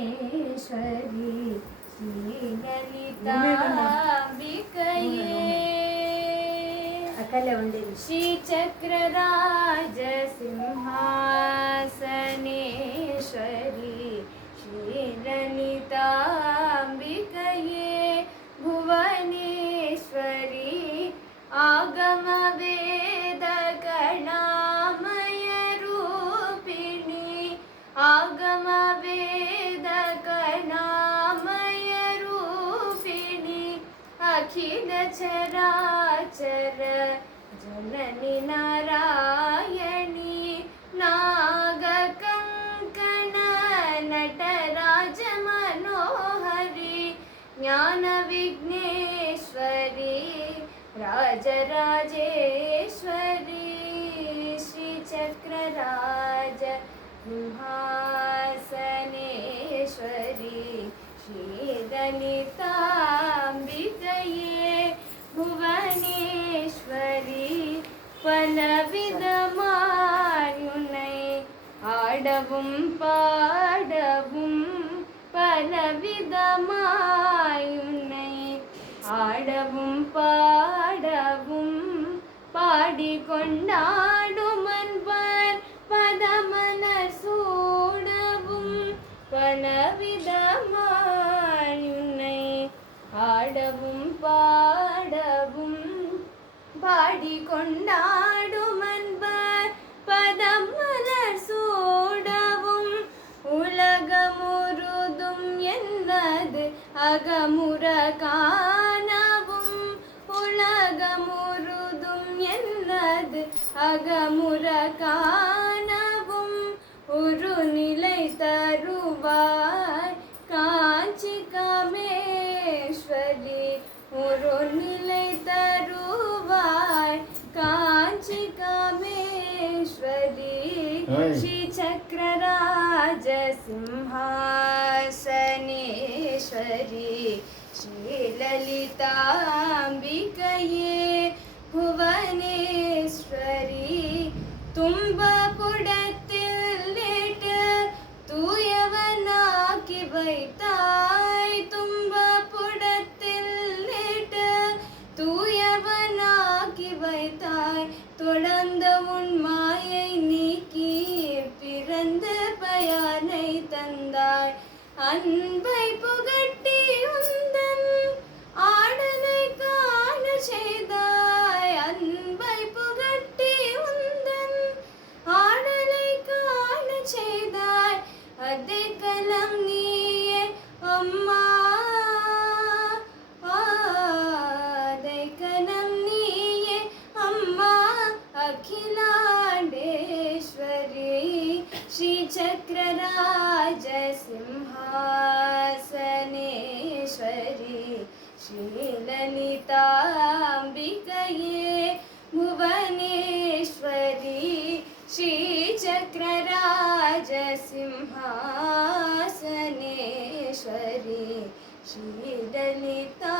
सिंहासनेश्वरी श्रीललिताम्बिकये श्रीचक्रराज सिंहासनेश्वरी श्रीललिताम्बिकये भुवनेश्वरी आगमवेदकणामय रूपिणी आगमवेदकणामय रूपिणी अखिल चराचर जननी नारायणी नागकङ्कण नटराज मनोहरी ज्ञानविघ्नेश्वरी राजराजेश्वरी श्रीचक्रराज सिंहासनेश्वरी श्रीललिताम्बिकये भुवनेश्वरी பலவிதமாயுனை ஆடவும் பாடவும் பலவிதமாயுனை ஆடவும் பாடவும் பாடிக்கொண்டாடும் அன்பர் பதமலர் சூடவும் பலவிதமாயுனை ஆடவும் பாடவும் பாடிக்கொண்டாடும் அன்பர் பதமலர் சூடவும் உலகமுருதும் என்னது அகமுற காணவும் உலகமுருதும் என்னது அகமுற காணவும் ஒரு நிலை தருவாய் காஞ்சி காமேஸ்வரி ஒரு நிலை தருவாய் காஞ்சி காமேஸ்வரி श्रीचक्रराज सिंहासनेश्वरी श्रीललिताम्बिकये भुवनेश्वरी தும்பபுடத்தில்லிட்டு தூயவனாக்கி வைத்தாய் தும்பபுடத்தில்லிட்டு தூயவனாக்கி வைத்தாய் தொடர்ந்த உன் மாயை நீக்கி பிறந்த பயானை தந்தாய் அன்பை புகட்டி உந்தன் ஆடலை காண செய்தாய் அன்பை புகட்டி உந்தன் ஆடலை காண செய்தாய் அதே கலம் நீயே அம்மா அதே கலம் நீயே அம்மா अखिलांडेश्वरी श्रीचक्रराज सिंहासनेश्वरी श्रीललिताम्बिकये भुवनेश्वरी श्रीचक्रराज सिंहासनेश्वरी श्रीललिता